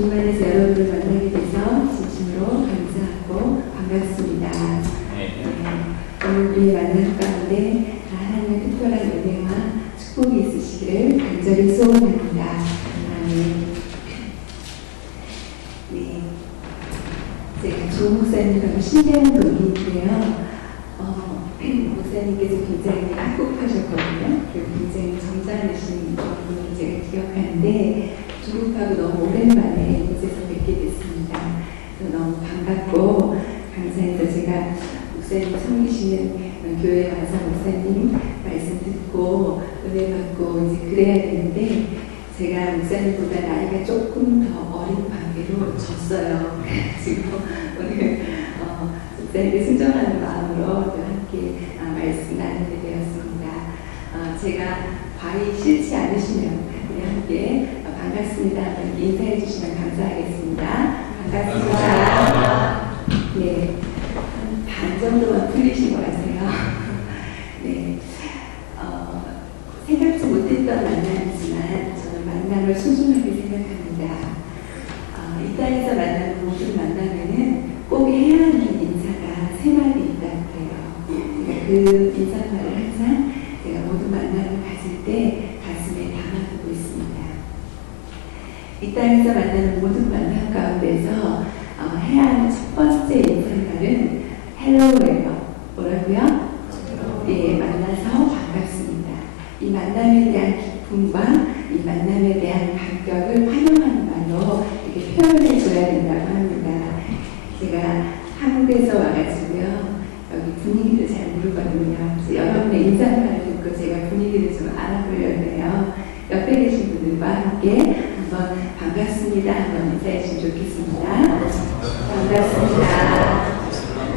주님안에서 여러분을 만나게 돼서 진심으로 감사하고 반갑습니다. 오늘 우리의 만남 가운데 하나님의 특별한 은혜와 축복이 있으시기를 간절히 소원합니다. 아멘. 네, 제가 조 목사님하고 신뢰한 동기인데요. 목사님께서 굉장히 학국하셨거든요. 굉장히 점잖으신 분을 제가 기억하는데 조국하고 너무 오랜만에 이곳에서 뵙게 됐습니다. 그래서 너무 반갑고 감사해서 제가 목사님 섬기시는 교회에 와서 목사님 말씀 듣고 은혜 받고 이제 그래야 되는데 제가 목사님보다 나이가 조금 더 어린 관계로 졌어요. 지금 오늘 목사님께 순종하는 마음으로 함께 말씀 나누게 되었습니다. 제가 과히 싫지 않으시면 우리 함께 반갑습니다. 인사해 주시면 감사하겠습니다. 반갑습니다. 네, 반 정도만 풀리신 것 같아요. 네, 생각지 못했던 만남이지만 저는 만남을 소중하게 생각합니다. 이 땅에서 만나는 모든 만남에는 꼭 해야 하는 인사가 세 마디 있다고 해요. 그 인사말을 항상 제가 모든 만남을 가질 때 가슴에 담아두고 있습니다. 이 땅에서 만나는 모든 만남 가운데서 해야 하는 첫 번째 인사말은 헬로우예요. 뭐라고요? 예, 만나서 반갑습니다. 이 만남에 대한 기쁨과 이 만남에 대한 감격을 활용하는 말로 이렇게 표현해 줘야 된다고 합니다. 제가 한국에서 와가지고요. 여기 분위기를 잘 모르거든요. 그래서 여러분의 인사말을 듣고 제가 분위기를 좀 알아보려고 해요. 옆에 계신 분들과 함께 한번 반갑습니다. 한번 인사해 주시면 좋겠습니다. 반갑습니다.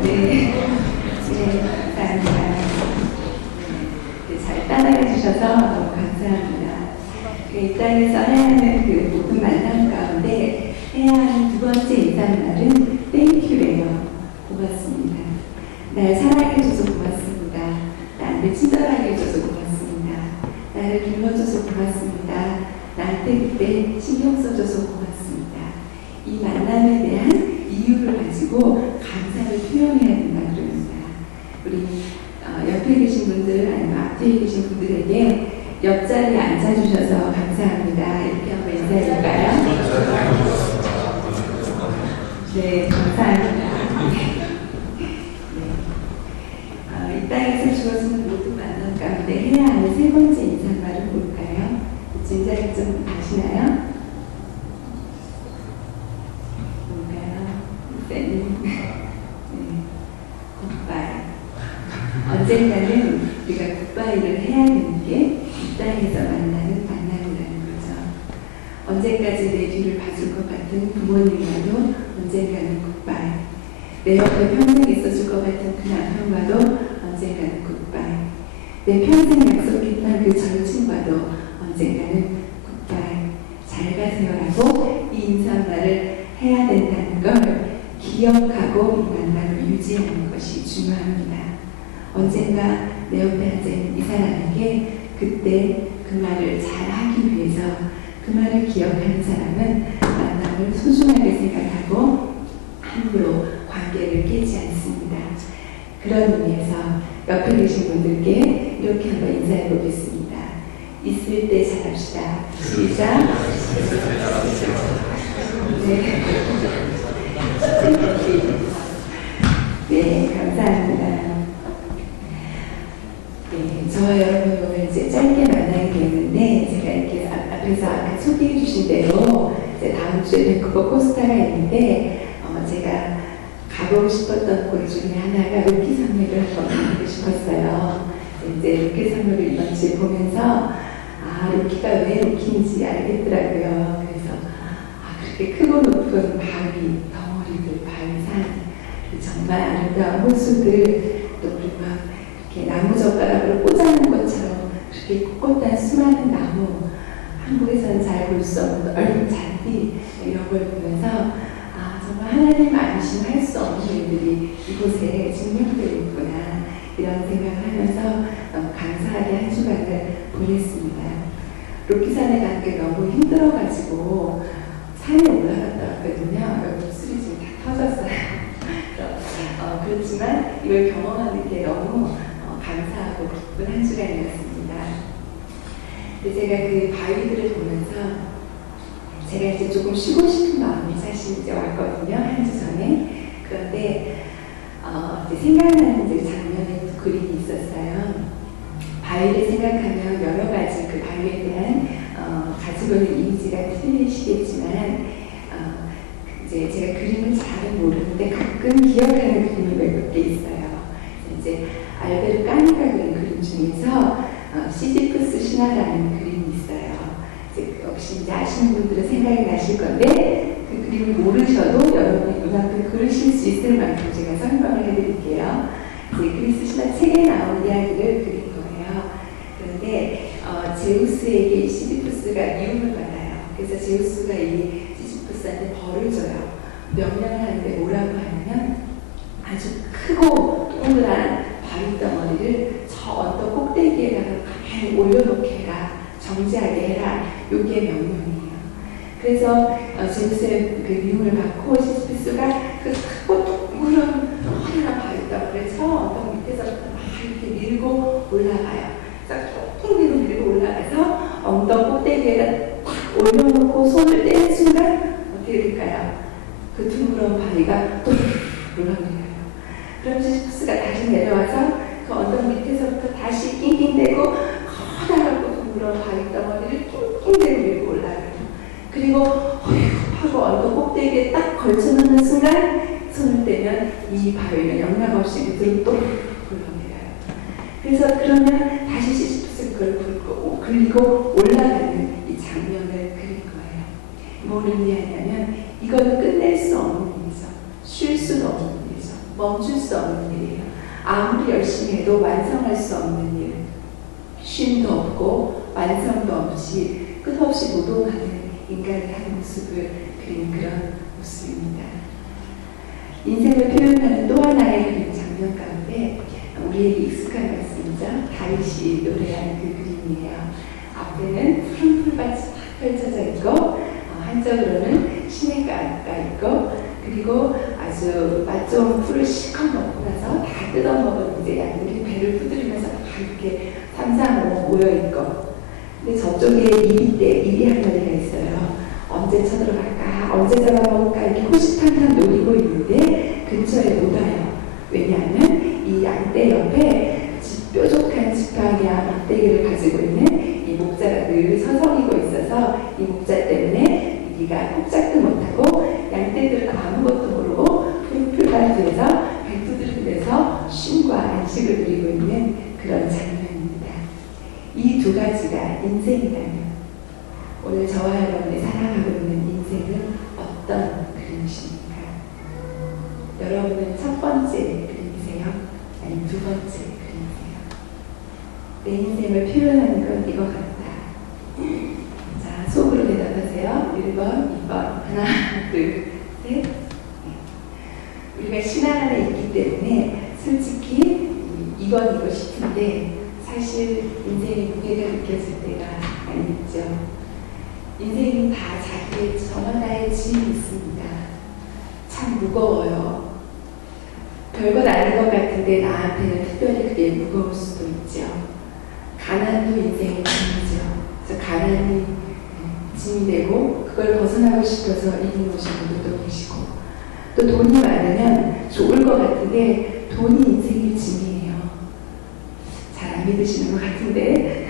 네, 감사합니다. 잘 따라해 주셔서 너무 감사합니다. 이 땅에서 해야 하는 그 모든 만남 가운데 해야 하는 두 번째 인사말은 땡큐래요. 고맙습니다. 날 사랑해줘서 고맙습니다. 나한테 친절하게 해줘서 고맙습니다. 나를 길러줘서 고맙습니다. 나한테 그때 신경 써줘서 고맙습니다. 이 만남에 대한 이유를 가지고 감사를 표현해야 된다 그럽니다. 우리 옆에 계신 분들 아니면 앞뒤에 계신 분들에게 옆자리에 앉아주셔서 감사합니다. 이렇게 한번 인사해볼까요? 네, 감사합니다. 이 땅에서 주어지는 모든 만남 가운데 해야 하는 세 번째 인사말은 뭘까요? 진작에 좀 아시나요? 뭘까요? 목사님. 네, 굿바이. 언젠가는 우리가 굿바이를 해야 되는 게 이 땅에서 만나는 만남이라는 거죠. 언제까지 내 뒤를 봐줄 것 같은 부모님과도 언젠가는 굿바이. 내 옆에 평생 있어줄 것 같은 그 남편과도 언젠가는 굿바이. 내 평생 약속했던 그 절친과도 언젠가는 굿바이. 잘 가세요라고 이 인사말을 해야 된다는 걸 기억하고 이 만남을 유지하는 것이 중요합니다. 언젠가 내 옆에 앉아있는 이 사람에게 그때 그 말을 잘 하기 위해서 그 말을 기억하는 사람은 만남을 소중하게 생각하고 함부로 관계를 깨지 않습니다. 그런 의미에서 옆에 계신 분들께 이렇게 한번 인사해 보겠습니다. 있을 때 잘합시다. 시작. 네. 네, 감사합니다. 네, 저 여러분 오늘 이제 짧게 만나게 되는데 제가 이렇게 앞에서 아까 소개해 주신 대로 이제 다음 주에 밴쿠버 코스타가 있는데 제가 가보고 싶었던 곳 중에 하나가 루키 산맥을 한번 가보고 싶었어요. 이제 루키 산맥을 이번 주에 보면서 루키가 왜 루키인지 알겠더라고요. 그래서 그렇게 크고 높은 바위, 덩어리들, 바위산, 정말 아름다운 호수들, 또 그리고 이렇게 나무젓가락으로 꽂아놓은 것처럼 그렇게 꼿꼿한 수많은 나무, 한국에서는 잘 볼 수 없는 넓은 잔디 이런 걸 보면서 정말 하나님 안심할 수 없는 일들이 이곳에 증명되어 있구나 이런 생각을 하면서 너무 감사하게 한 주간을 보냈습니다. 로키산에 간 게 너무 힘들어가지고 산에 올라갔다 왔거든요. 목소리 지금 다 터졌어요. 그렇지만 이걸 경험하는 게 너무 감사하고 기쁜 한 주간이었습니다. 근데 제가 그 바위들을 보면서 제가 이제 조금 쉬고 싶은 마음이 사실 이제 왔거든요. 한 주 전에. 그런데 이제 생각나는 이제 장면의 그림이 있었어요. 바위를 생각하면 여러 가지 그 바위에 대한 가지고 있는 이미지가 틀리시겠지만 이제 제가 그림을 잘은 모르는데 가끔 기억하는 그림이 몇 개 있어요. 이제 알베르 까니가 그린 그림 중에서 시지프스 신화라는 그림이 있어요. 이제 역시 이제 아시는 분들은 생각이 나실 건데 그 그림을 모르셔도 여러분이 눈앞에 그리실 수 있을 만큼 제가 설명을 해드릴게요. 이제 그리스 신화 책에 나온 이야기를 그린 거예요. 그런데 제우스에게 시지프스가 미움을 받아요. 그래서 제우스가 이 시지프스한테 벌을 줘요. 명령을 하는데 뭐라고 하냐면 아주 크고 동그란 바위 덩어리를 저 언덕 꼭대기에다가 가만히 올려놓게 해라. 정지하게 해라. 요게 명령이에요. 그래서 제우스의 그 미움을 받고 시지프스가 그 크고 동그란 커다란 바위 덩어리를 저 언덕 밑에서부터 막 이렇게 밀고 올라가요. 쭉 밀고 올라가서 언덕 꼭대기에다 탁 올려놓고 손을 떼는 순간 어떻게 될까요? 그 둥그런 바위가 뚝 올라가요. 그럼 시지프스가 다시 내려와서 그 언덕 밑에서부터 다시 낑낑대고 커다랗고 둥그런 바위 덩어리를 낑낑대고 밀고 올라가요. 그리고 하고 언덕 꼭대기에 딱 걸쳐놓는 순간 손을 떼면 이 바위는 영락없이 밑으로 또 굴러내려요. 그래서 그러면 다시 시지프스 그걸 굴리고 올라가는 이 장면을 그린 거예요. 뭘 의미하냐면 이거는 끝낼 수 없는 일이죠. 쉴 수는 없는 일이죠. 멈출 수 없는 일이에요. 아무리 열심히 해도 완성할 수 없는 일. 쉼도 없고 완성도 없이 끝없이 노동하는 인간의 한 모습을 그린 그런 모습입니다. 인생을 표현하는 또 하나의 그림 장면 가운데 우리에게 익숙한 말씀이죠. 다윗이 노래한 그 그림이에요. 앞에는 푸른 풀밭이 탁 펼쳐져 있고 한쪽으로는 시냇가가 있고 그리고 아주 맛 좋은 풀을 실컷 먹고 나서 다 뜯어먹은 이제 양들이 배를 두드리면서 다 이렇게 삼삼오오 모여있고 근데 저쪽에 이리 한 마리가 있어요. 언제 쳐들어갈까 언제 잡아먹을까 이렇게 호시탐탐 노리고 있는데 근처에 못 와요. 왜냐하면 이 양떼 옆에 뾰족한 지팡이와 막대기를 가지고 있는 이 목자가 늘 서성이고 있어서 이 목자 때문에 이리가 꼼짝도 못하고 양떼들은 아무것도 모르고 풀밭에서 배 두드리면서 쉼과 안식을 누리고 있는 그런 장면입니다. 이 두 가지가 인생이라면 오늘 저와 여러분이 살아가고 있는 인생은 어떤 그림이십니까? 여러분은 첫 번째 그림이세요? 아니면 두 번째 그림이세요? 내 인생을 표현하는 건 이거 같다. 자, 속으로 대답하세요. 1번, 2번. 하나, 둘, 셋. 우리가 신앙 안에 있기 때문에 솔직히 2번이고 싶은데 사실 인생의 무게가 느껴질 때가 많이 있죠. 인생은 다 자기의 저마다의 짐이 있습니다. 참 무거워요. 별건 아닌 것 같은데 나한테는 특별히 그게 무거울 수도 있죠. 가난도 인생의 짐이죠. 그래서 가난이 짐이 되고 그걸 벗어나고 싶어서 이민 오신 분들도 계시고 또 돈이 많으면 좋을 것 같은데 돈이 인생의 짐이에요. 잘 안 믿으시는 것 같은데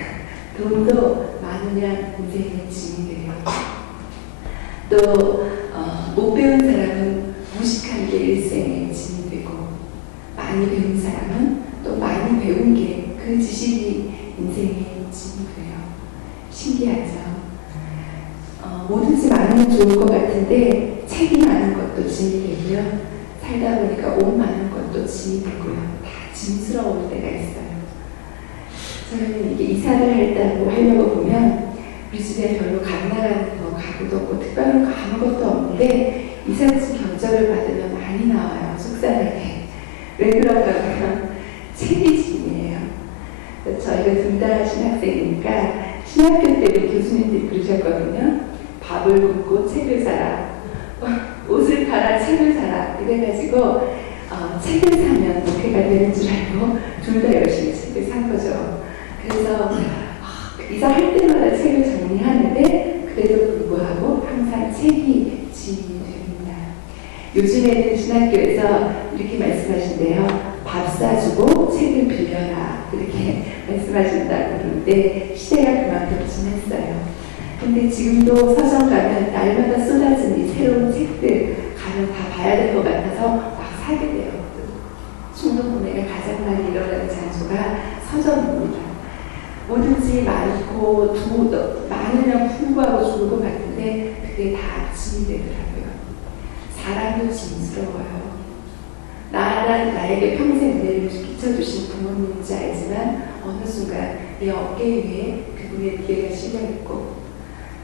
돈도 많으면 인생의 짐이 돼요. 또 못 배운 사람은 무식한 게 일생의 짐이 되고 많이 배운 사람은 또 많이 배운 게 그 지식이 인생의 짐이 돼요. 신기하죠? 뭐든지 많으면 좋을 것 같은데 책이 많은 것도 짐이 되고요. 살다 보니까 옷 많은 것도 짐이 되고요. 다 짐스러울 때가 있어요. 저는 이게 이사를 하려고 보면 우리 집에 별로 강나가는 거 가구도 없고 특별한 거 아무것도 없는데 이삿짐 견적을 받으면 많이 나와요. 속상하게. 왜 그런가 하면 책이 짐이에요. 저희가 둘 다 신학생이니까 신학교 때 우리 교수님들이 그러셨거든요. 밥을 굶고 책을 사라. 옷을 팔아 책을 사라 이래가지고 책을 사면 목회가 되는 줄 알고 둘 다 열심히 책을 산 거죠. 그래서 이사할 때마다 책을 정리하는데 그래도 불구하고 항상 책이 지인이 됩니다. 요즘에는 신학교에서 이렇게 말씀하신대요. 밥 사주고 책을 빌려라 이렇게 말씀하신다고 그러는데 시대가 그만큼 지났어요. 근데 지금도 서점 가면 날마다 쏟아진 이 새로운 책들 가면 다 봐야 될 것 같아서 막 사게 돼요. 충동 구매가 가장 많이 일어나는 장소가 서점입니다. 뭐든지 많고 많으면 풍부하고 좋을 것 같은데 그게 다 짐이 되더라고요. 사람도 짐스러워요. 나에게 평생 은혜를 끼쳐주신 부모님인지 알지만 어느 순간 내 어깨 위에 그분의 무게가 실려있고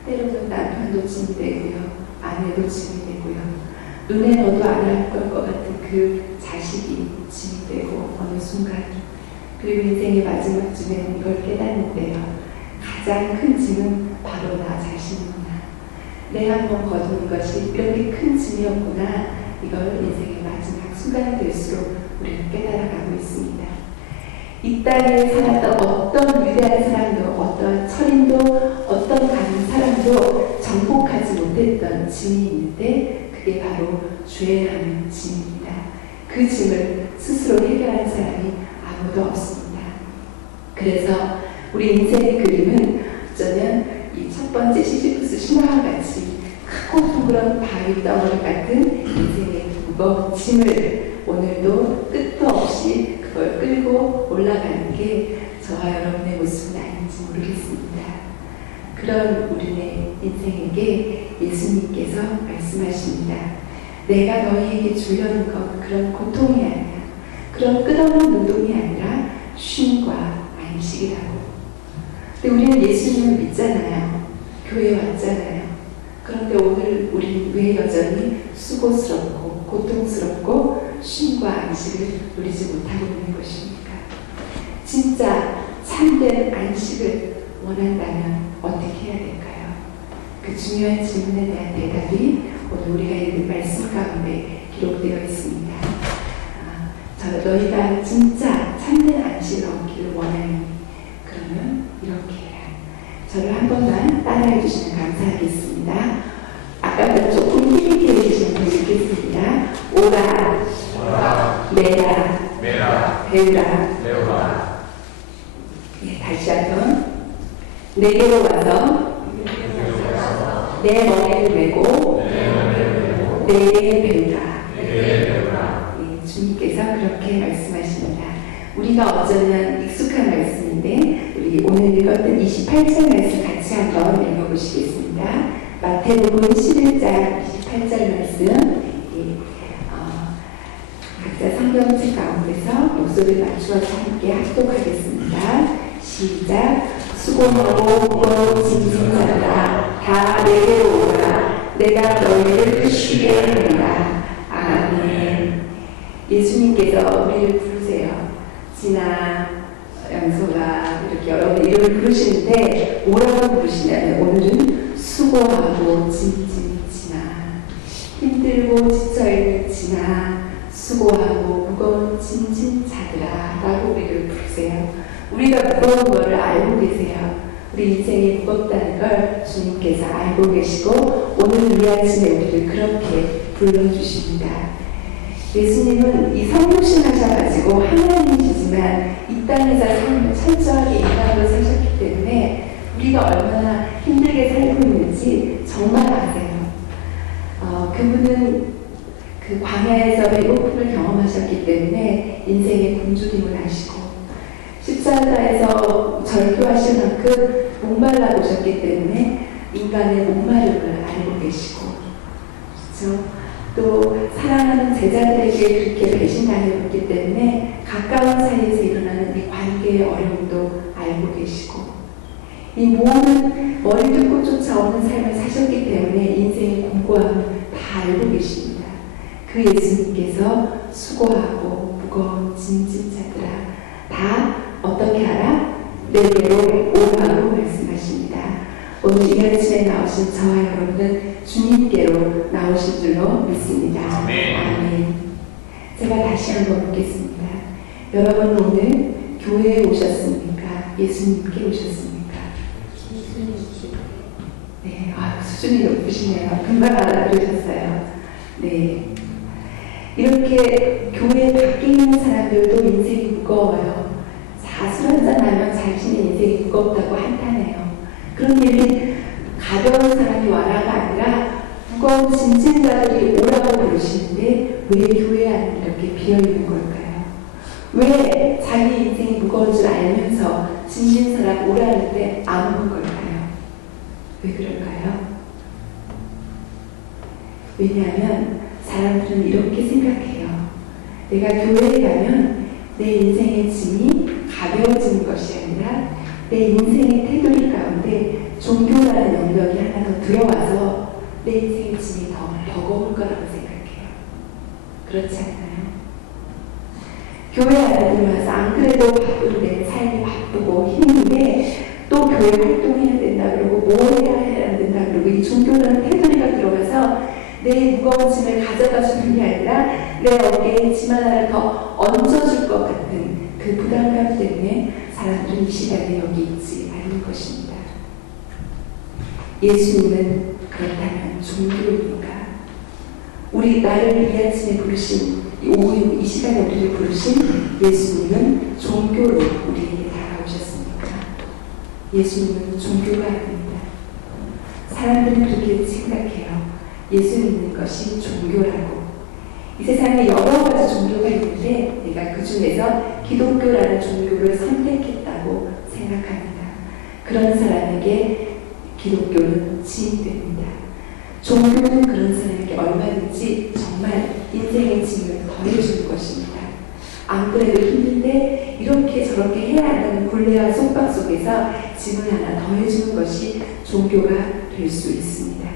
때로는 남편도 짐이 되고요. 아내도 짐이 되고요. 눈에 넣어도 안 할 것 같은 그 자식이 짐이 되고 어느 순간 그리고 인생의 마지막 쯤엔 이걸 깨닫는데요. 가장 큰 짐은 바로 나 자신이구나. 내 한번 거두는 것이 이렇게 큰 짐이었구나. 이걸 인생의 마지막 순간이 될수록 우리는 깨달아가고 있습니다. 이 땅에 살았던 어떤 위대한 사람도 어떤 철인도 어떤 강한 사람도 정복하지 못했던 짐이 있는데 그게 바로 죄라는 짐입니다. 그 짐을 스스로 해결한 사람이 아무도 없습니다. 그래서 우리 인생의 그림은 어쩌면 이 첫 번째 시지프스 신화와 같이 크고 둥그런 바위 덩어리 같은 인생의 무거운 짐을 오늘도 끝도 없이 그걸 끌고 올라가는 게 저와 여러분의 모습은 아닌지 모르겠습니다. 그런 우리의 인생에게 예수님께서 말씀하십니다. 내가 너희에게 주려는 건 그런 고통이 아니라 그런 끝없는 노동이 아니라 쉼과 안식이라고. 근데 우리는 예수님을 믿잖아요. 교회에 왔잖아요. 그런데 오늘 우리는 왜 여전히 수고스럽고 고통스럽고 쉼과 안식을 누리지 못하고 있는 것입니까? 진짜 참된 안식을 원한다면 어떻게 해야 될까요? 그 중요한 질문에 대한 대답이 오늘 우리가 읽은 말씀 가운데 기록되어 있습니다. 너희가 진짜 참된 안식을 얻기를 원하니 그러면 이렇게 해라. 저를 한 번만 따라해 주시면 감사하겠습니다. 아까보다 조금 힘있게 해주시면 더 읽겠습니다. 오라, 매라, 배우라. 예, 다시 한번. 내게로 와서 내 머리를 메고 내게 배우라. 예, 주님께서 그렇게 말씀하십니다. 우리가 어쩌면 익숙한 말씀인데 우리 오늘 읽었던 28절 말씀 같이 한번 읽어보시겠습니다. 마태복음 11장 28절 말씀. 각자 성경책 가운데서 목소리를 맞추어서 함께 합독하겠습니다. 시작. 수고하고 무거운 짐진 자들아 다 내게로 오라. 내가 너희를 쉬게 하리라. 아멘. 예수님께서 우리를 부르세요. 진아, 양소가 이렇게 여러분 이름을 부르시는데 뭐라고 부르시냐면 오늘은 수고하고 짐진 진아, 힘들고 지쳐있는 진아, 수고하고 무거운 짐진 자들아 라고 우리를 부르세요. 우리가 무거운 것을 알고 계세요. 우리 인생이 무겁다는 걸 주님께서 알고 계시고 오늘 이 아침에 우리를 그렇게 불러주십니다. 예수님은 이 성육신 하셔가지고 하나님이시지만 이 땅에서 삶을 철저하게 인간으로 사셨기 때문에 우리가 얼마나 힘들게 살고 있는지 정말 아세요. 그분은 그 광야에서 배고픔을 경험하셨기 때문에 인생의 굶주림을 아시고 십자가에서 절교하실 만큼 목말라 보셨기 때문에 인간의 목마름을 알고 계시고 그렇죠? 또 사랑하는 제자들에게 그렇게 배신당했기 때문에 가까운 사이에서 일어나는 이 관계의 어려움도 알고 계시고 이 모든 머리 들 꽃조차 없는 삶을 사셨기 때문에 인생의 공고함을 다 알고 계십니다. 그 예수님께서 수고하고 무거운 짐진 자들아 다 어떻게 하라? 내게로 오라고 말씀하십니다. 오늘 이 아침에 나오신 저와 여러분은 주님께로 나오실 줄로 믿습니다. 아멘. 아멘. 제가 다시 한번 묻겠습니다. 여러분 오늘 교회에 오셨습니까? 예수님께 오셨습니까? 네, 수준이 높으시네요. 금방 알아들으셨어요. 네. 이렇게 교회 밖에 있는 사람들도 인생이 무거워요. 술 한잔하면 자신의 인생이 무겁다고 한탄해요. 그런 얘기 가벼운 사람이 와라가 아니라 무거운 짐진 자들이 오라고 부르시는데 왜 교회 안에 이렇게 비어있는 걸까요? 왜 자기 인생이 무거운 줄 알면서 짐진 사람 오라는데 안 오는 걸까요? 왜 그럴까요? 왜냐하면 사람들은 이렇게 생각해요. 내가 교회에 가면 내 인생의 짐이 가벼워지는 것이 아니라 내 인생의 테두리 가운데 종교라는 영역이 하나 더 들어와서 내 인생의 짐이 더 버거울 거라고 생각해요. 그렇지 않나요? 교회 안에 들어와서 안 그래도 바쁜데 삶이 바쁘고 힘든데 또 교회 활동해야 된다 그러고 뭐 해야 된다 그러고 이 종교라는 테두리가 들어가서 내 무거운 짐을 가져다 주는 게 아니라 내 어깨에 짐 하나를 더 얹어줄 것 같은 그 부담감 때문에 사람들은 이 시간에 여기 있지 않는 것입니다. 예수님은 그렇다면 종교입니까? 우리 나를 이 아침에 부르신 이 시간에 우리를 부르신 예수님은 종교로 우리에게 다가오셨습니까? 예수님은 종교가 아닙니다. 사람들은 그렇게 생각해요. 예수 믿는 것이 종교라고. 이 세상에 여러 가지 종교가 있는데 내가 그 중에서 기독교라는 종교를 선택했다고 생각합니다. 그런 사람에게 기독교는 짐이 됩니다. 종교는 그런 사람에게 얼마든지 정말 인생의 짐을 더해주는 것입니다. 안 그래도 힘든데 이렇게 저렇게 해야 한다는 굴레와 속박 속에서 짐을 하나 더해주는 것이 종교가 될 수 있습니다.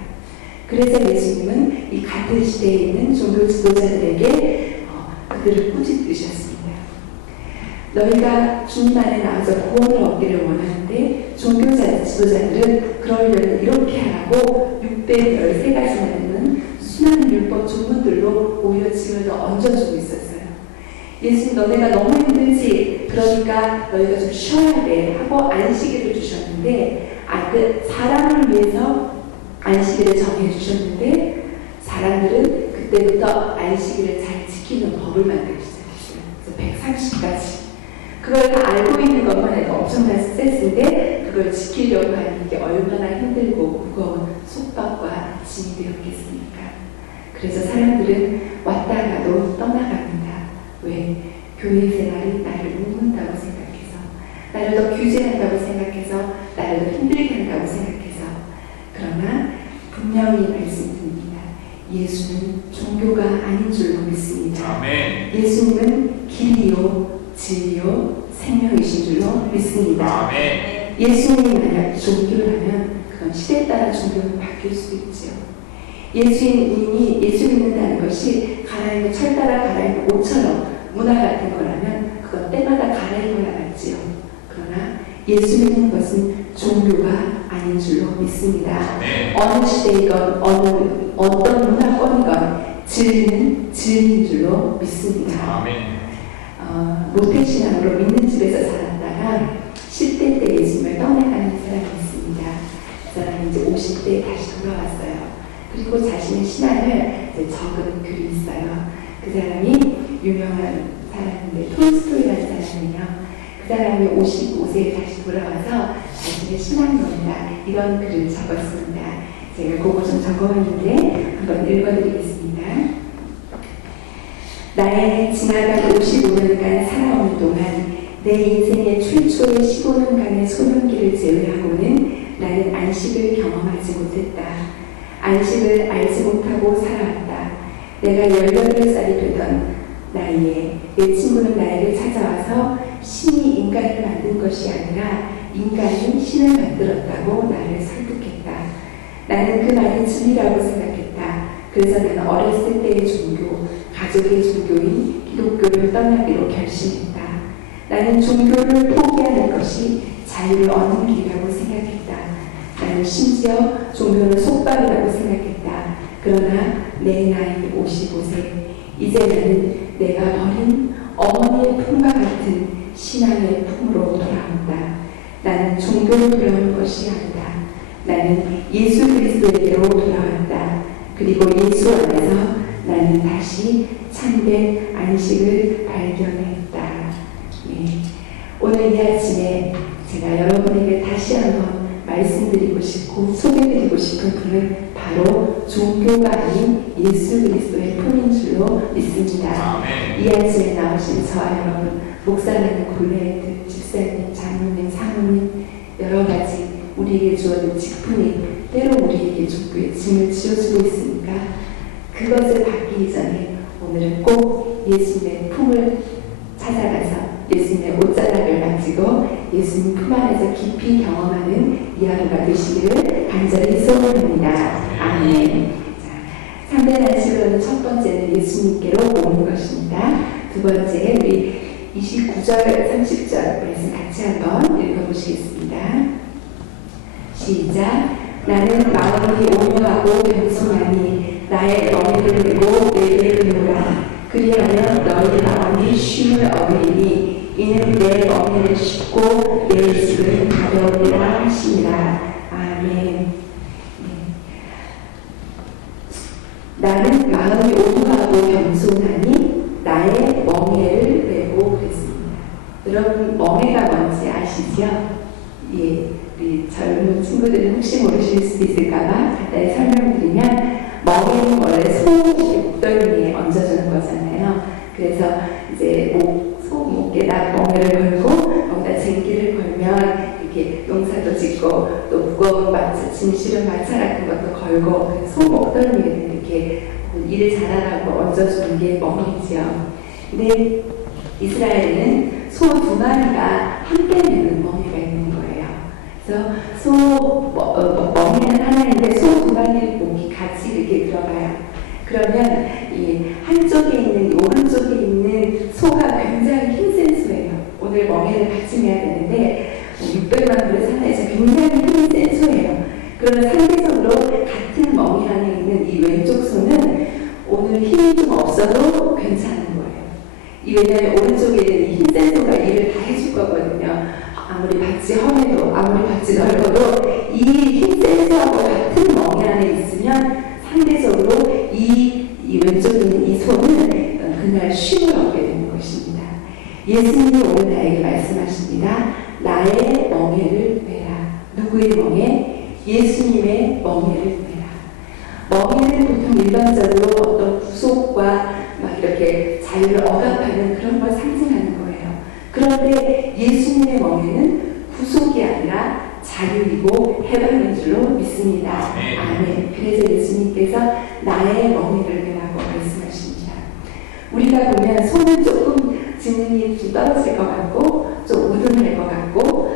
그래서 예수님은 이 같은 시대에 있는 종교 지도자들에게 그들을 꾸짖으셨습니다. 너희가 주님 안에 나와서 구원을 얻기를 원하는데 종교자 지도자들은 그러려면 이렇게 하라고 613가지나 되는 수많은 율법 조문들로 오히려 짐을 더 얹어주고 있었어요. 예수님 너네가 너무 힘들지 그러니까 너희가 좀 쉬어야 돼 하고 안식일을 주셨는데 그 사람을 위해서 안식일을 정해주셨는데 사람들은 그때부터 안식일을 잘 지키는 법을 만들기 시작했어요. 그래서 130가지. 그걸 다 알고 있는 것만 해도 엄청난 스트레스인데 그걸 지키려고 하는 게 얼마나 힘들고 무거운 속박과 짐이 되었겠습니까? 그래서 사람들은 왔다가도 떠나갑니다. 왜? 교회 생활이 나를 묶는다고 생각해서, 나를 더 규제한다고 생각해서, 나를 더 힘들게 한다고 생각해서. 그러나 분명히 말씀드립니다. 예수는 종교가 아닌 줄로 믿습니다. 아멘. 예수님은 길이요, 진리요, 생명이신 줄로 믿습니다. 아멘. 예수님이 만약 종교라면 그건 시대에 따라 종교는 바뀔 수 있죠. 예수님이 예수 믿는다는 것이 갈아입은 철 따라 갈아입은 옷처럼 문화 같은 거라면 그건 때마다 갈아입어야 맞지요. 그러나 예수 믿는 것은 종교가 아닌 줄로 믿습니다. 네. 어느 시대이건 어떤 문화권이건 진리는 진리인 줄로 믿습니다. 아멘. 모태신앙으로 믿는 집에서 살았다가 10대 때 예수님을 떠나가는 사람이 있습니다. 그 사람이 이제 50대에 다시 돌아왔어요. 그리고 자신의 신앙을 이제 적은 글이 있어요. 그 사람이 유명한 사람인데 톨스토이라는 사람이에요. 그 사람이 55세에 다시 돌아와서 자신의 신앙론이다 이런 글을 적었습니다. 제가 그거 좀 적어봤는데 한번 읽어드리겠습니다. 나의 지나간 55년간 살아오는 동안 내 인생의 최초의 15년간의 소년기를 제외하고는 나는 안식을 경험하지 못했다. 안식을 알지 못하고 살아왔다. 내가 18살이 되던 나이에 내 친구는 나에게 찾아와서 신이 인간을 만든 것이 아니라 인간이 신을 만들었다고 나를 설득했다. 나는 그 말이 진리라고 생각했다. 그래서 나는 어렸을 때의 종교, 가족의 종교인 기독교를 떠나기로 결심했다. 나는 종교를 포기하는 것이 자유를 얻는 길이라고 생각했다. 나는 심지어 종교는 속박이라고 생각했다. 그러나 내 나이 55세, 이제 나는 내가 버린 어머니의 품과 같은 신앙의 품으로 돌아온다. 나는 종교로 돌아온 것이 아니다. 나는 예수 그리스도에게로 돌아왔다. 그리고 예수 안에서 나는 다시 참된 안식을 발견했다. 예. 오늘 이 아침에 제가 여러분에게 다시 한번 말씀드리고 싶고 소개드리고 싶은 분은 바로 종교가 아닌 예수 그리스도의 품인 줄로 믿습니다. 이 아침에 나오신 저와 여러분, 목사님, 골레트, 집사님, 장로님, 사모님, 여러 가지 우리에게 주어진 직분이 때로 우리에게 종교의 짐을 지어주고 있으니까 그것을 받기 전에 오늘은 꼭 예수님의 품을 찾아가서 예수님의 옷자락을 만지고 예수님 품 안에서 깊이 경험하는 이 하루가 되시기를 간절히 소원합니다. 아멘. 자, 참된 안식으로는 첫 번째는 예수님께로 오는 것입니다. 두 번째, 우리 29절, 30절 말씀 같이 한번 읽어보시겠습니다. 시작. 나는 마음이 온유하고 겸손하니 나의 멍에를 메고 내게 배우라. 그리하면 너희 마음이 쉼을 얻으리니 이는 내 멍에를 씹고 내 짐은 가벼우리라 하시니라. 아멘. 나는 마음이 온유하고 겸손하니 나의 멍에를 메고 그랬습니다. 여러분 멍에가 뭔지 아시죠? 예, 우리 젊은 친구들은 혹시 모르실 수도 있을까봐 간단히 설명드리면 멍에는 원래 소목의 목덜미에 얹어주는 거잖아요. 그래서 이제 소목에다 멍에를 걸고 거기다 쟁기를 걸면 이렇게 농사도 짓고 또 무거운 마차, 짐 실은 마차 같은 것도 걸고 소 목덜미에 이렇게 일을 잘하라고 얹어주는 게 멍이지요. 근데 이스라엘에는 소 2마리가 함께 내는 멍에가 있는 거예요. 그래서 멍에는 하나인데 소 2마리 목이 같이 이렇게 들어가요. 그러면 이 한쪽에 있는 오른쪽에 있는 소가 굉장히 힘센 소예요. 오늘 멍에를 같이 내야 되는데 600만 불의 산에서 굉장히 힘센 소예요. 그러면 상대적으로 같은 멍에 안에 있는 이 왼쪽 소는 오늘 힘이 좀 없어도 괜찮은 거예요. 왜냐하면 오른쪽에 있는 이 힘센 소가 일을 다 해줄 거거든요. 아무리 밭이 험해도 아무리 밭이 넓어도 이 힘센 소하고 같은 멍에 안에 있으면 상대적으로 이 왼쪽에 있는 이 소는 그날 쉼을 얻게 되는 것입니다. 예수님이 오늘 나에게 말씀하십니다. 나의 멍에를 메라. 누구의 멍에? 예수님의 멍에를 메라. 멍에는 보통 일반적으로 어떤 구속과 막 이렇게 자유를 억압하는 그런 걸 상징하는 거예요. 그런데 예수님의 멍에는 구속이 아니라 자유이고 해방인 줄로 믿습니다. 아멘. 그래서 예수님께서 나의 멍에를 메라고 말씀하십니다. 우리가 보면 손은 조금 지능이 좀 떨어질 것 같고 좀 우둔할 것 같고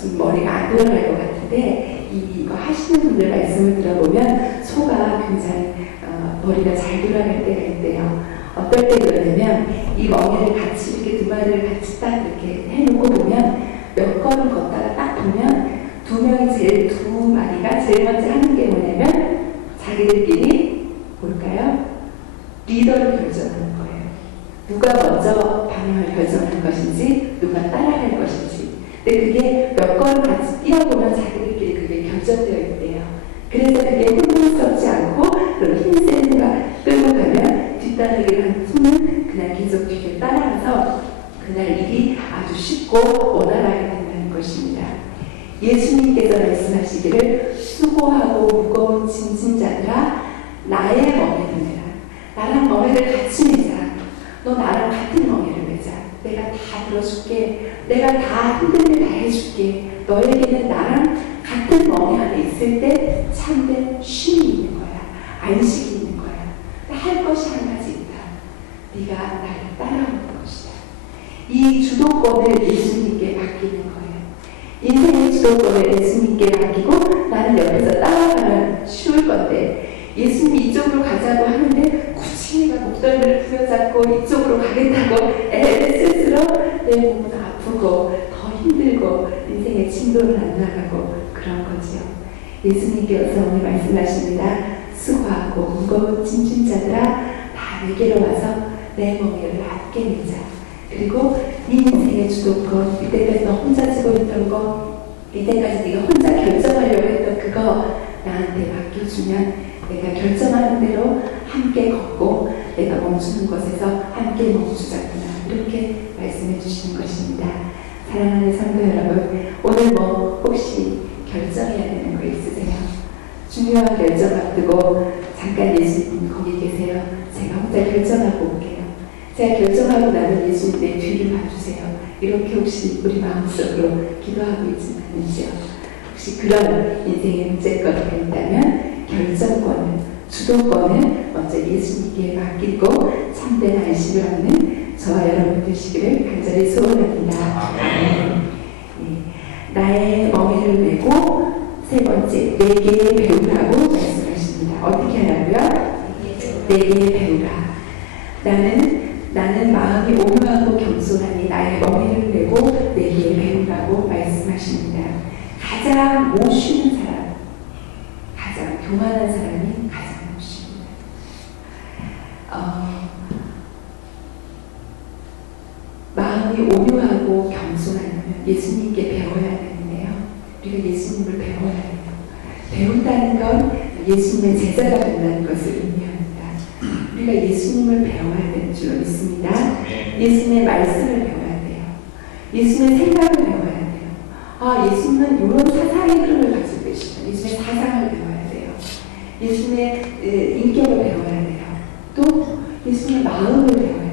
좀 머리가 안 돌아갈 것 같은데 이거 하시는 분들 말씀을 들어보면 소가 굉장히 머리가 잘 돌아갈 때가 있대요. 어떨 때 그러냐면 이 멍에를 같이 이렇게 2마리를 같이 딱 이렇게 해놓고 보면 몇 걸음 걷다가 딱 보면 2마리가 제일 먼저 하는 게 뭐냐면 자기들끼리 뭘까요? 리더를 결정하는 거예요. 누가 먼저 방향을 결정할 것인지 누가 따라갈 것인지. 근데 그게 몇 걸음 같이 뛰어보면 자기들끼리 그게 결정되어 있대요. 그래서 그게 혼돈스럽지 않고 그런 힘센 수가 끌고 가면 뒷따르기를 한 손은 그냥 계속 뒤에 따라가서 그날 일이 아주 쉽고 원활하게 된다는 것입니다. 예수님께서 말씀하시기를 수고하고 무거운 짐진 자들아 나의 멍에를 메라. 나랑 멍에를 같이 매자. 너 나랑 같은 멍에를 매자. 내가 다 들어줄게. 내가 다 힘든 일 다 해줄게. 너에게는 나랑 같은 멍에 안에 있을 때 참된 쉼이 있는 거야. 안식이 있는 거야. 할 것이 한 가지 있다. 네가 나를 따라오는 것이다. 이 주도권을 예수님께 맡기는 거예요. 인생의 주도권을 예수님께 맡기고 나는 옆에서 따라가면 쉬울 건데 예수님이 이쪽으로 가자고 하는데 굳이 내가 목덜미를 부여잡고 이쪽으로 가겠다고 애를 쓸수록 내 몸은 아프고 더 힘들고 인생의 진도를 안 나가고 그런 거죠. 예수님께서 오늘 말씀하십니다. 수고하고 무거운 짐진 자들아 다 내게로 와서 내 멍에를 함께 내자. 그리고 네 인생의 주도권, 이때까지 너 혼자 지고 있던 거, 이때까지 네가 혼자 결정하려고 했던 그거 나한테 맡겨주면 내가 결정하는 대로 함께 걷고 내가 멈추는 곳에서 함께 멈추자꾸나, 이렇게 말씀해 주시는 것입니다. 사랑하는 성도 여러분, 오늘 뭐 혹시 결정해야 되는 거 있으세요? 중요한 결정 앞두고 잠깐 예수님 거기 계세요. 제가 혼자 결정하고 올게요. 제가 결정하고 나면 예수님 내 뒤를 봐주세요. 이렇게 혹시 우리 마음속으로 기도하고 있지 않는지요? 혹시 그런 인생의 문제거리가 있다면 결정권을, 주도권을 먼저 예수님께 맡기고 참된 안식을 얻는 저와 여러분 되시기를 간절히 소원합니다. 나의 멍에를 메고 세 번째, 내게 배우라고 말씀하십니다. 어떻게 하라고요? 내게 배우라. 나는 마음이 온유하고 겸손하니 나의 멍에를 메고 내게 배우라고 말씀하십니다. 가장 못 쉬는 사람, 가장 교만한 사람이 가장 못 쉽니다. 마음이 온유하고 겸손하려면 예수님께 배워야 되는데요. 우리가 예수님을 배워야 해요. 배운다는 건 예수님의 제자가 된다는 것을 의미합니다. 우리가 예수님을 배워야 되는 줄로 믿습니다. 예수님의 말씀을 배워야 돼요. 예수님의 생각을 배워야 돼요. 예수님은 이런 사상의 흐름을 가지고 계시다. 예수님의 사상을 배워야 돼요. 예수님의 인격을 배워야 돼요. 또 예수님의 마음을 배워야 돼요.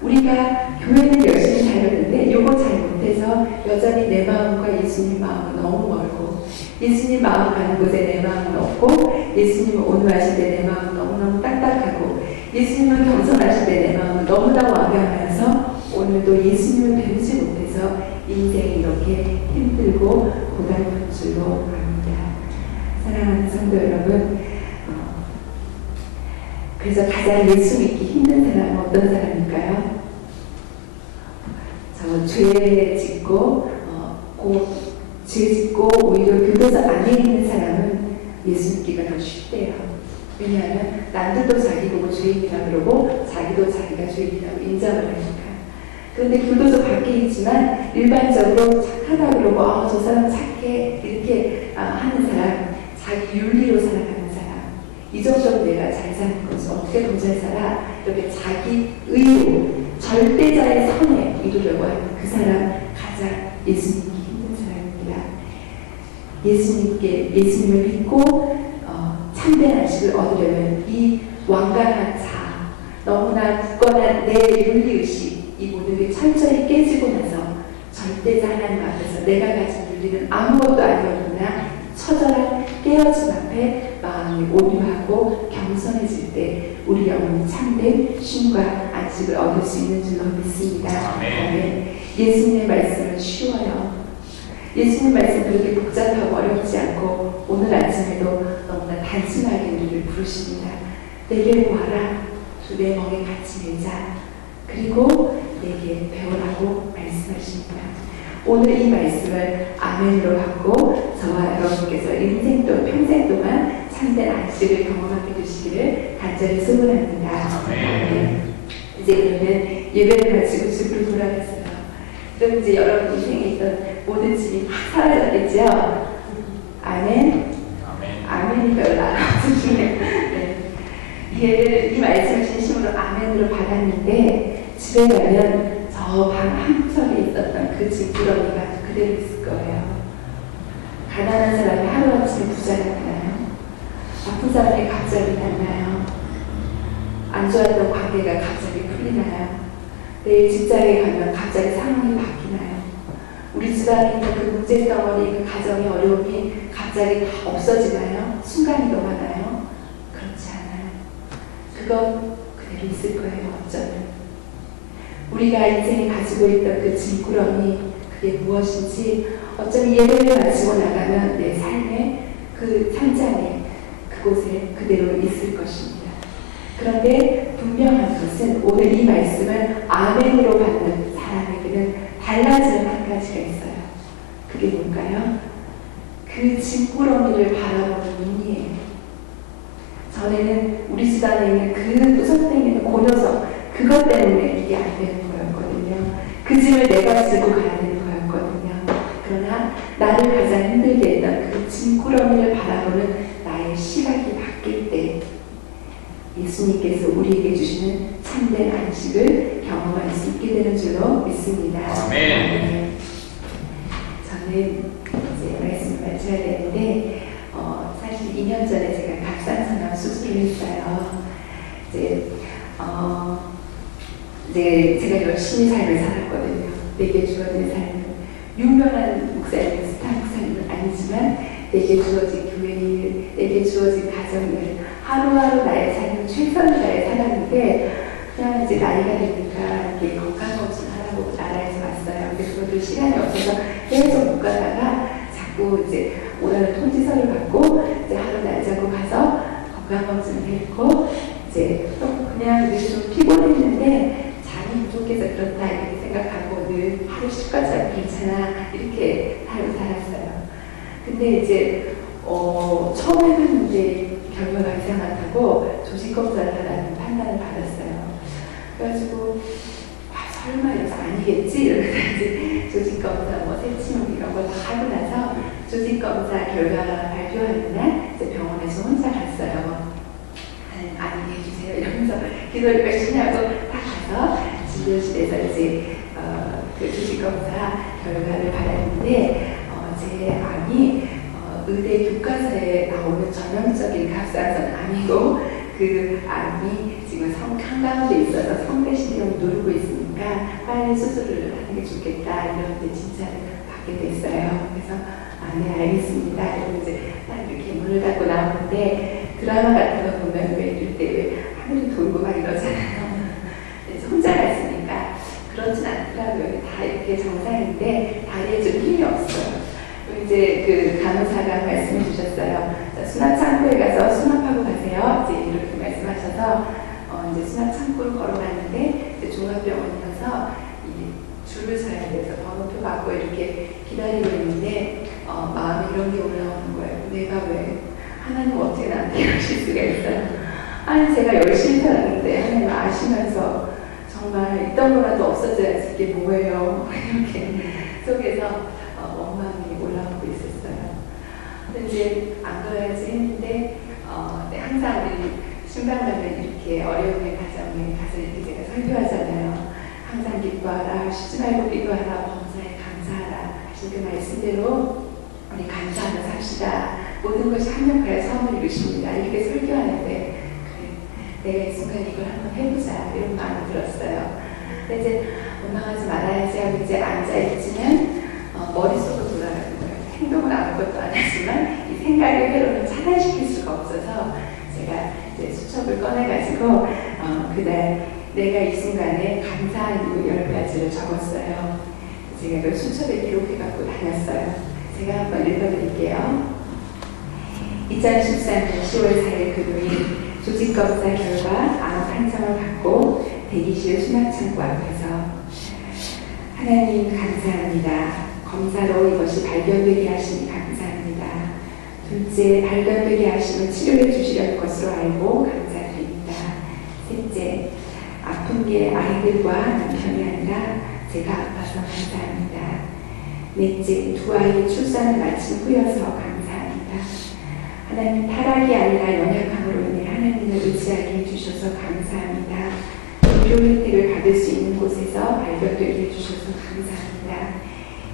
우리가 교회는 열심히 다녔는데 이거 잘 못해서 여전히 내 마음과 예수님 마음은 너무 멀고, 예수님 마음 가는 곳에 내 마음은 없고, 예수님은 온유하실 때 내 마음은 너무너무 딱딱하고, 예수님은 겸손하실 때 내 마음은 너무나 완강하여서 오늘도 예수님을 배우지 못해서 인생이 이렇게 힘들고 고달픈 줄로 압니다. 사랑하는 성도 여러분, 그래서 가장 예수 믿기 힘든 사람은 어떤 사람일까요? 죄 짓고 오히려 교도소 안에 있는 사람은 예수 믿기가 더 쉽대요. 왜냐하면 남들도 자기 보고 죄인이라 그러고 자기도 자기가 죄인이라고 인정을 하니까. 그런데 교도소 밖에 있지만 일반적으로 착하다 그러고 저 사람 착해 이렇게 하는 사람, 자기 윤리로 살아가는 사람, 이 정도로 내가 잘 사는 거지 어떻게 더 잘 살아? 이렇게 자기 의로 절대자의 선에 이루려고 하는 그 사람 가장 예수 믿기 힘든 사람입니다. 예수님을 믿고 참된 안식을 얻으려면 이 완강한 자, 너무나 굳건한 내 윤리의식, 이 모든 게 철저히 깨지고 나서 절대자 하나님 앞에서 내가 가진 윤리는 아무것도 아니었구나, 처절한 깨어짐 앞에 마음이 온유하고 겸손해질 때 우리 영혼이 참된 쉼과 안식을 얻을 수 있는 줄로 믿습니다. 아멘. 예수님의 말씀은 쉬워요. 예수님 말씀 그렇게 복잡하고 어렵지 않고 오늘 아침에도 너무나 단순하게 우리를 부르십니다. 내게 와라. 내 멍에 같이 내자. 그리고 내게 배우라고 말씀하십니다. 오늘 이 말씀을 아멘으로 받고 저와 여러분께서 인생 또 평생 동안 참된 안식을 경험하게 되시기를 간절히 소원합니다. 아멘. 이제 그러면 예배를 마치고 집으로 돌아갔어요. 그럼 이제 여러분 인생에 있던 모든 짐이 다 사라졌겠죠? 아멘. 아멘이 별로 안 없으시네요. 네. 이 말씀을 진심으로 아멘으로 받았는데 집에 가면 저 방 한쪽에 있었던 그 짐꾸러미가 그대로 있을 거예요. 가난한 사람이 하루아침에 부자가 되나요? 아픈 사람이 갑자기 낫나요? 안 좋았던 관계가 갑자기 풀리나요? 내일 직장에 가면 갑자기 상황이 바뀌나요? 우리 집안에 있는 그 문제 덩어리, 그 가정의 어려움이 갑자기 다 없어지나요? 순간이동하나요? 그렇지 않아요. 그건 그대로 있을 거예요. 어쩌면 우리가 인생에 가지고 있던 그 짐꾸러미, 그게 무엇인지 어쩌면 예배를 마치고 나가면 내 삶의 그 현장에 그곳에 그대로 있을 것입니다. 그런데 분명한 것은 오늘 이 말씀을 아멘으로 받는 사람에게는 달라지는 한 가지가 있어요. 그게 뭘까요? 그 짐꾸러미를 바라보는 눈이에요. 전에는 우리 집안에 있는 그 부석탱이는 고녀석 그것 때문에 이게 안 되는 거였거든요. 그 짐을 내가 지고 가야 되는 거였거든요. 그러나 나를 가장 힘들게 했던 그 짐꾸러미를 바라보는 나의 시각이 바뀔 때 예수님께서 우리에게 주시는 참된 안식을 경험할 수 있게 되는 줄로 믿습니다. 아멘. 저는 이제 말씀을 마쳐야 되는데 사실 2년 전에 제가 갑상선암 수술을 했어요. 이제 제가 열심히 삶을 살았거든요. 내게 주어진 삶은 유명한 목사님, 스타 목사님은 아니지만 내게 주어진 교회 일, 내게 주어진 가정일, 하루하루 나의 삶을 최선을 다해 살았는데 그냥 이제 나이가 되니까 이렇게 건강검진 하라고 나라에서 왔어요. 근데 그것도 시간이 없어서 계속 못 가다가 자꾸 이제 오라는 통지서를 받고 이제 하루 날짜고 가서 건강검진을 했고 이제 또 그냥 이제 좀 피곤했는데 잠이 부족해서 그렇다 이렇게 생각하고 늘 하루 쉬까지 괜찮아 이렇게 살았어요. 근데 이제 처음 해봤는데 결과가 이상하다고 조직검사를 하라는 판단을 받았어요. 그래가지고 설마 이래서 아니겠지? 이러면서 이제 조직검사 뭐 세침을 이런 걸 다 하고 나서 조직검사 결과가 발표하는 날 이제 병원에서 혼자 갔어요. 아니게 해주세요 이러면서 기도를 열심히 하고 딱 가서 진료실에서 이제 그 조직검사 결과를 받았는데 제 암이 의대 교과서에 나오는 전형적인 갑상선 암이고 그 암이 지금 한가운데 있어서 성대신경을 누르고 있으니까 빨리 수술을 하는 게 좋겠다 이런데 진짜를 받게 됐어요. 그래서 네 알겠습니다. 이러고 이제 딱 이렇게 문을 닫고 나오는데 드라마 같은 거 보면 왜 이럴 때 왜 하늘이 돌고 막 이러잖아요. 그래서 혼자 갔으니까 그렇진 않더라고요. 다 이렇게 정상인데 다리에 좀 힘이 없어요. 이제 그 간호사가 말씀해 주셨어요. 자, 수납 창고에 가서 수납하고 가세요. 이제 이렇게 말씀하셔서 이제 수납 창고를 걸어가는데 이제 종합병원이어서 이 줄을 서야 돼서 번호표 받고 이렇게 기다리고 있는데 마음에 이런 게 올라오는 거예요. 내가 왜 하나님 어떻게 나한테 이러실 수가 있어요? 아니 제가 열심히 살았는데 하나님 아시면서 정말 있던 거라도 없어져야지 이게 뭐예요? 이렇게 속에서 원망이 올라오고 있었어요. 근데 이제 안 그래야지 했는데 항상 우리 신방가면 이렇게 어려움의 가정에 가서 이렇게 제가 설교하잖아요. 항상 기뻐하라, 쉬지 말고 기도하라, 범사에 감사하라 하신 그 말씀대로 우리 감사하며 삽시다. 모든 것이 합력하여 선을 이루십니다. 이렇게 설교하는데 그래, 내가 이 순간 이걸 한번 해보자 이런 마음이 들었어요. 근데 이제 원망하지 말아야지 하고 이제 앉아있지는 머릿속으로 돌아가는 거예요. 행동은 아무것도 안 하지만 이 생각의 회로는 차단시킬 수가 없어서 제가 이제 수첩을 꺼내가지고 그날 내가 이 순간에 감사한 이유 10가지를 적었어요. 제가 그 수첩에 기록해갖고 다녔어요. 제가 한번 읽어드릴게요. 2013년 10월 4일 금요일 조직검사 결과 암 판정을 받고 대기실 수납창고 앞에서 하나님 감사합니다. 검사로 이것이 발견되게 하시니 감사합니다. 둘째, 발견되게 하시면 치료해 주시려는 것으로 알고 감사드립니다. 셋째, 아픈 게 아이들과 남편이 아니라 제가 아파서 감사합니다. 넷째, 두 아이의 출산을 마친 후여서 감사합니다. 하나님 타락이 아니라 연약함으로 인해 하나님을 의지하게 해주셔서 감사합니다. 의료 혜택을 받을 수 있는 곳에서 발견되게 해주셔서 감사합니다.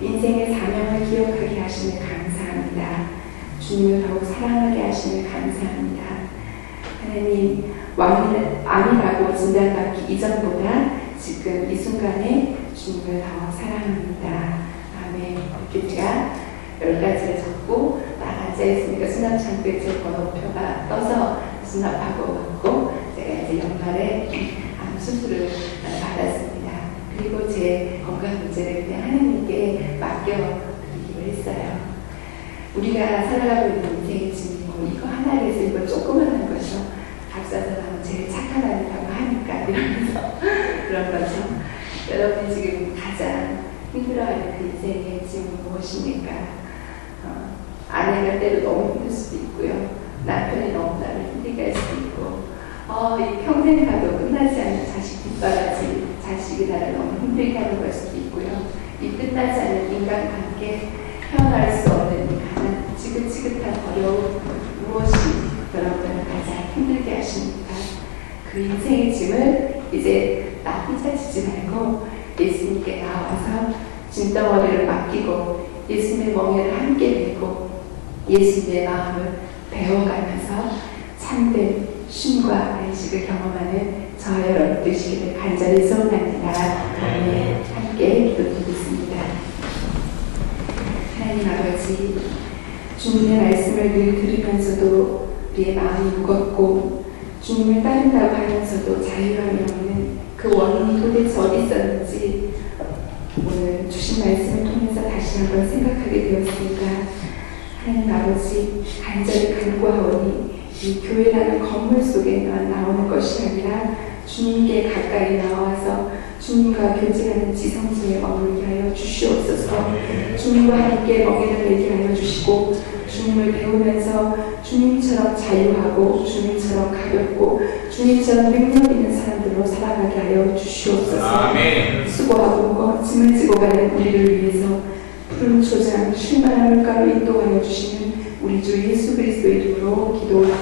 인생의 사명을 기억하게 하시며 감사합니다. 주님을 더욱 사랑하게 하시며 감사합니다. 하나님, 암이라고 진단받기 이전보다 지금 이 순간에 주님을 더 사랑합니다. 아멘. 이렇게 제가 10가지를 적고 딱 앉아있으니까 수납창고에 제 번호표가 떠서 수납하고 왔고 제가 이제 연말에 암 수술을 받았습니다. 그리고 제 건강 문제를 그냥 하나님께 맡겨드리기로 했어요. 우리가 살아가고 있는 인생의 짐이 이거 하나에서 이거 조그만한 거죠. 갑상선암은 제일 착한 아이라고 하니까 이러면서 그런 거죠. 여러분이 지금 가장 힘들어하는 그 인생의 짐은 무엇입니까? 아내가 때로 너무 힘들 수도 있고요. 남편이 너무 나를 힘들게 할 수도 있고 이 평생 가도 끝나지 않는 자식 뒷바라지, 자식이 나를 너무 힘들게 하는 걸 수도 있고요. 이 끝나지 않는 인간관계, 헤어날 수 없는 이 가난, 지긋지긋한 어려움, 무엇이 여러분을 가장 힘들게 하십니까? 그 인생의 짐을 이제 나 혼자 지지 말고 예수님께 나와서 짐덩어리를 맡기고 예수님의 멍에를 함께 메고 예수님의 마음을 배워가면서 참된 쉼과 안식을 경험하는 저와 여러분 되시기를 간절히 소원합니다. 아멘. 함께 기도드리겠습니다. 하나님 아버지, 주님의 말씀을 늘 들으면서도 우리의 마음이 무겁고 주님을 따른다고 하면서도 자유함이 없는 그 원인이 도대체 어디 있었는지 오늘 주신 말씀을 통해서 다시 한번 생각하게 되었습니다. 하나님 아버지, 간절히 간구하오니 이 교회라는 건물 속에만 나오는 것이 아니라 주님께 가까이 나와서 주님과 교제하는 지성소에 머물게 하여 주시옵소서. 주님과 함께 멍에를 매게 하여 주시고 주님을 배우면서 주님처럼 자유하고 주님처럼 가볍고 주님처럼 능력 있는 사람들로 살아가게 하여 주시옵소서. 아멘. 수고하고 무거운 짐을 지고 가는 우리를 위해서 푸른 초장 쉴만한 물가로 인도하여 주시는 우리 주 예수 그리스도의 이름으로 기도합니다.